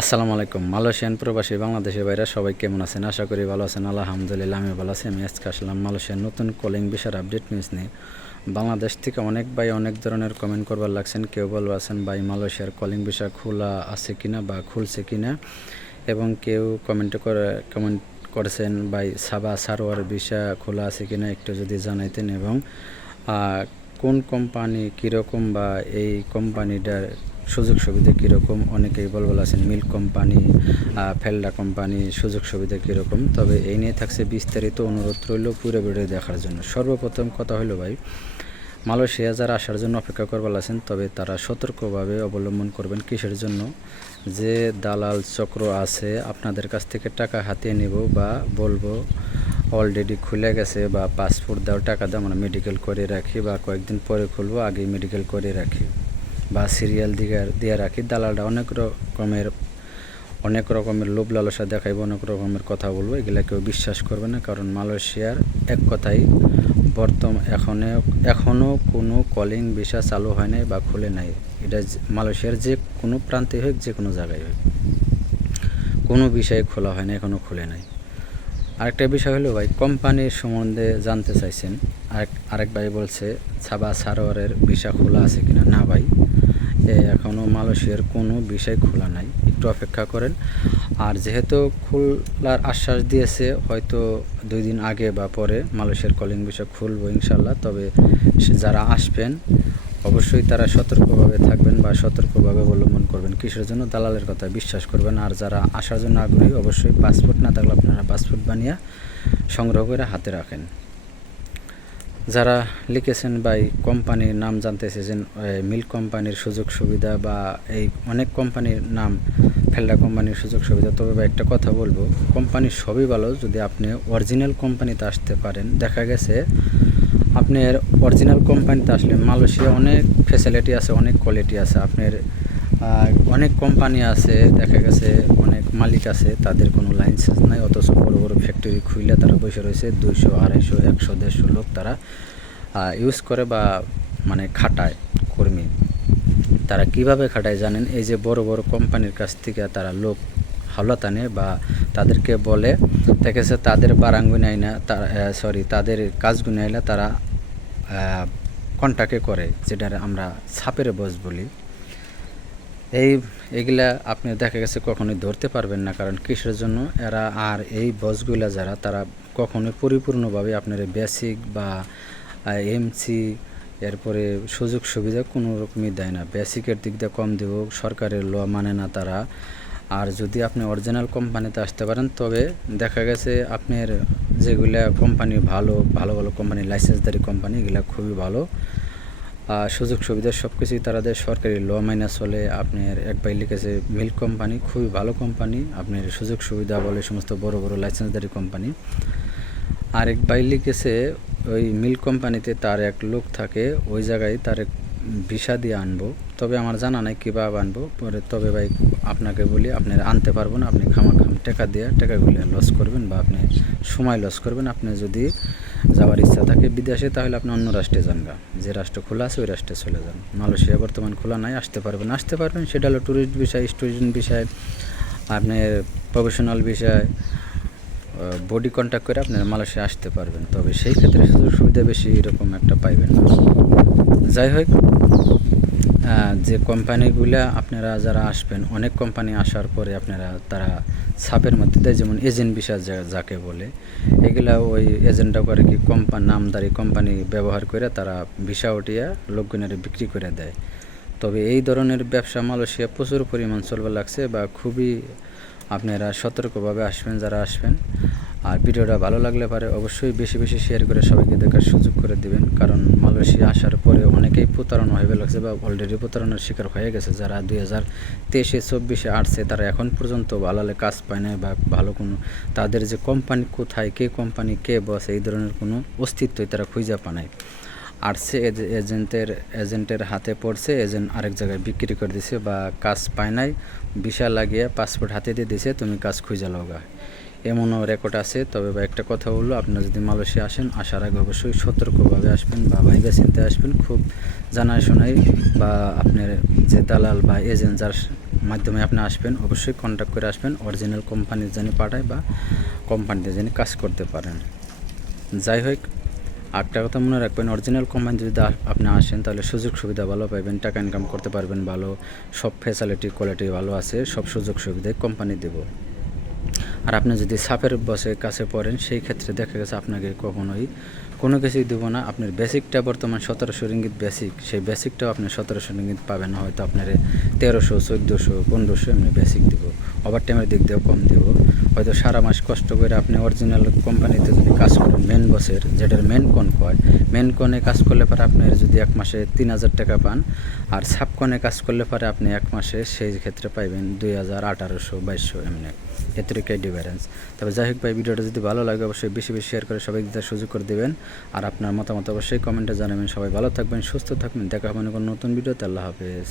আসসালামু আলাইকুম। মালয়েশিয়ান প্রবাসী বাংলাদেশের বাইরে সবাই কেমন আছেন? আশা করি ভালো আছেন। আলহামদুলিল্লাহ আমি ভালো আছি। আমি আজকে আসলাম মালয়েশিয়ার নতুন কলিং বিষয়ের আপডেট নিউজ নিয়ে। বাংলাদেশ থেকে অনেক ভাই অনেক ধরনের কমেন্ট করবার লাগছেন। কেউ বলব আছেন, ভাই, মালয়েশিয়ার কলিং বিষয় খোলা আছে কিনা বা খুলছে কিনা? এবং কেউ কমেন্ট করে কমেন্ট করেছেন, ভাই, সাবা সারোয়ার বিষয় খোলা আছে কিনা একটু যদি জানাইতেন? এবং কোন কোম্পানি কীরকম বা এই কোম্পানিটার সুযোগ সুবিধা কীরকম? অনেকেই বলবল আছেন মিল্ক কোম্পানি ফেলডা কোম্পানি, সুযোগ সুবিধা কীরকম? তবে এই নিয়ে থাকছে বিস্তারিত অনুরোধ রইল পুরো ভিডিও দেখার জন্য। সর্বপ্রথম কথা হলো ভাই, মালয়েশিয়া যারা আসার জন্য অপেক্ষা করবার আছেন, তবে তারা সতর্কভাবে অবলম্বন করবেন কিসের জন্য? যে দালাল চক্র আছে, আপনাদের কাছ থেকে টাকা হাতিয়ে নেব বা বলব অলরেডি খুলে গেছে বা পাসপোর্ট দাও টাকা দাও আমরা মেডিকেল করে রাখি বা কয়েকদিন পরে খুলবো, আগেই মেডিকেল করে রাখি। বা সিরিয়াল দিয়ে দিয়ে রাখি। দালালটা অনেক রকমের অনেক রকমের লোভ লালসা দেখাইব, অনেক রকমের কথা বলব, এগুলা কেউ বিশ্বাস করবে না, কারণ মালয়েশিয়ার এক কথাই বর্তমান এখনও এখনও কোনো কলিং ভিসা চালু হয় নাই বা খুলে নাই। এটা মালয়েশিয়ার যে কোনো প্রান্তে হোক, যে কোনো জায়গায় হোক। কোনো বিষয় খোলা হয় না এখনও খুলে নাই। আরেকটা বিষয় হলো ভাই, কোম্পানির সম্বন্ধে জানতে চাইছেন। আরেক আরেক ভাই বলছে সাবা সারোয়ারের ভিসা খোলা আছে কিনা? না ভাই। এখনও মালয়েশিয়ার কোনো বিষয় খোলা নাই। একটু অপেক্ষা করেন। আর যেহেতু খোলার আশ্বাস দিয়েছে, হয়তো দুই দিন আগে বা পরে মালয়েশিয়ার কলিং বিষয় খুলবো ইনশাল্লাহ তবে যারা আসবেন, অবশ্যই তারা সতর্কভাবে থাকবেন বা সতর্কভাবে অবলম্বন করবেন। কিসের জন্য? দালালের কথা বিশ্বাস করবেন। আর যারা আসার জন্য আগ্রহী, অবশ্যই পাসপোর্ট না থাকলে আপনারা পাসপোর্ট বানিয়ে সংগ্রহ করে হাতে রাখেন। যারা লিখেছেন বা এই কোম্পানির নাম জানতে চেয়েছেন মিল্ক কোম্পানির সুযোগ সুবিধা বা এই অনেক কোম্পানির নাম ফেলডা কোম্পানির সুযোগ সুবিধা। তবে বা একটা কথা বলব, কোম্পানি সবই ভালো যদি আপনি অরিজিনাল কোম্পানিতে আসতে পারেন। দেখা গেছে আপনার অরিজিনাল কোম্পানিতে আসলে মালয়েশিয়া অনেক ফেসিলিটি আছে, অনেক কোয়ালিটি আছে। আপনার অনেক কোম্পানি আছে, দেখা গেছে অনেক মালিক আছে, তাদের কোনো লাইসেন্স নাই, অথচ বড় বড় ফ্যাক্টরি খুইলে তারা বসে রয়েছে, দুইশো, আড়াইশো, একশো, দেড়শো লোক তারা ইউজ করে বা মানে খাটায় কর্মী। তারা কীভাবে খাটায় জানেন? এই যে বড় বড় কোম্পানির কাছ থেকে তারা লোক হাওলাত আনে বা তাদেরকে বলে দেখেছে তাদের বারাঙ্গুনি আইনা তার সরি তাদের কাজগুনি আইলা তারা কন্টাকে করে যেটা আমরা ছাপের বস বলি। এই, এগুলা আপনি দেখা গেছে কখনোই ধরতে পারবেন না, কারণ কিসের জন্য? এরা আর এই বসগুলা যারা, তারা কখনোই পরিপূর্ণভাবে আপনার বেসিক বা এমসি এরপরে সুযোগ সুবিধা কোনো রকমই দেয় না। বেসিকের দিক দিয়ে কম দেব, সরকারের ল মানে না তারা। আর যদি আপনি অরিজিনাল কোম্পানিতে আসতে পারেন, তবে দেখা গেছে আপনার যেগুলা কোম্পানি ভালো ভালো ভালো কোম্পানি লাইসেন্সদারি কোম্পানি, এগুলা খুবই ভালো। সুযোগ সুবিধা সব কিছুই তারা দেয় সরকারি ল মাইনা চলে আপনার এক ভাই লিখেছে মিল্ক কোম্পানি, খুবই ভালো কোম্পানি, আপনার সুযোগ সুবিধা বলে সমস্ত বড় বড় লাইসেন্সদারি কোম্পানি। আরেক ভাই লিখেছে, ওই মিল্ক কোম্পানিতে তার এক লোক থাকে, ওই জায়গায় তার এক ভিসা দিয়ে আনব। তবে আমার জানা নাই কীভাবে আনব, পরে তবে ভাই আপনাকে বলি, আপনার আনতে পারব না, আপনি খামা খাম টাকা দিয়ে টাকাগুলো লস করবেন বা আপনি সময় লস করবেন, আপনি যদি যাওয়ার ইচ্ছা থাকে বিদেশে, তাহলে আপনি অন্য রাষ্ট্রে যান গা। যে রাষ্ট্র খোলা আছে, ওই রাষ্ট্রে চলে যান। মালয়েশিয়া বর্তমান খোলা নাই, আসতে পারবেন। আসতে পারবেন, সেটা হলো ট্যুরিস্ট বিষয় স্টুডেন্ট বিষয় আপনার প্রফেশনাল বিষয় বডি কন্ট্যাক্ট করে আপনার মালয়েশিয়া আসতে পারবেন। তবে সেই ক্ষেত্রে সুযোগ সুবিধা বেশি এরকম একটা পাইবেন না। যাই হোক যে কোম্পানিগুলো আপনারা যারা আসবেন, অনেক কোম্পানি আসার পরে আপনারা তারা ছাপের মধ্যে দেয়, যেমন এজেন্ট বিষয় যাকে বলে, এগুলা ওই এজেন্টটা করে কি কোম্পানি নামদারি কোম্পানি ব্যবহার করে তারা ভিসা উঠিয়া লোকগুনের বিক্রি করে দেয়। তবে এই ধরনের ব্যবসা মালয়েশিয়া প্রচুর পরিমাণ চলবে লাগছে বা খুবই আপনারা সতর্কভাবে আসবেন, যারা আসবেন। আর ভিডিওটা ভালো লাগলে পারে অবশ্যই বেশি বেশি শেয়ার করে সবাইকে দেখার সুযোগ করে দিবেন। কারণ মালয়েশিয়া আসার পরে অনেকেই প্রতারণা হয়ে লাগছে বা অলরেডি প্রতারণার শিকার হয়ে গেছে। যারা দুই হাজার তেইশে, চব্বিশে আসছে, তারা এখন পর্যন্ত ভালো কাজ পায় না বা ভালো কোনো তাদের যে কোম্পানি কোথায়, কে কোম্পানি কে বস এই ধরনের কোনো অস্তিত্বই তারা খুঁজে পায় নাই আর্টসে এজেন্টের এজেন্টের হাতে পড়ছে, এজেন্ট আরেক জায়গায় বিক্রি করে দিছে বা কাজ পায় নাই, ভিসা লাগিয়ে পাসপোর্ট হাতে দিয়ে দিছে, তুমি কাজ খুঁজে লগা এমনও রেকর্ড আছে, তবে বা একটা কথা হলো আপনারা যদি মালয়েশিয়া আসেন, আসার আগে অবশ্যই সতর্কভাবে আসবেন বা ভাইবে চিনতে আসবেন, খুব জানায় শোনাই বা আপনার যে দালাল বা এজেন্ট যার মাধ্যমে আপনি আসবেন, অবশ্যই কন্ট্যাক্ট করে আসবেন অরিজিনাল কোম্পানির জানি পাঠায় বা কোম্পানিতে জানি কাজ করতে পারেন। যাই হোক একটা কথা মনে রাখবেন অরিজিনাল কোম্পানি যদি আপনি আসেন, তাহলে সুযোগ সুবিধা ভালো পাবেন টাকা ইনকাম করতে পারবেন ভালো, সব ফ্যাসিলিটি কোয়ালিটি ভালো আছে, সব সুযোগ সুবিধাই কোম্পানি দেব। আর আপনি যদি সাপের বসে কাছে পড়েন, সেই ক্ষেত্রে দেখা গেছে আপনাকে কখনোই কোনো কিছুই দেবো না। আপনার বেসিকটা বর্তমান সতেরোশো রিঙ্গিত বেসিক। সেই বেসিকটাও আপনি সতেরোশো রিঙ্গিত পাবেন হয়তো আপনার তেরোশো, চোদ্দোশো, পনেরোশো এমনি বেসিক দেবো। ওভার টাইমের দিক দিয়েও কম দিব। হয়তো সারা মাস কষ্ট করে আপনি অরিজিনাল কোম্পানিতে যদি কাজ করেন, মেন বসের, যেটার মেন কন কয়, মেন কনে কাজ করলে পরে আপনার যদি এক মাসে তিন হাজার টাকা পান, আর সাব কনে কাজ করলে পরে আপনি এক মাসে সেই ক্ষেত্রে পাইবেন দুই হাজার আঠারোশো বাইশশো এমনি। এতটুকুই ডিফারেন্স তবে যাই হোক ভাই, ভিডিওটা যদি ভালো লাগে, অবশ্যই বেশি বেশি শেয়ার করে সবাই দিতে সুযোগ করে দেবেন। আর আপনার মতামত অবশ্যই কমেন্টে জানাবেন। সবাই ভালো থাকবেন, সুস্থ থাকবেন। দেখা হবে কোনো নতুন ভিডিওতে আল্লাহ হাফেজ।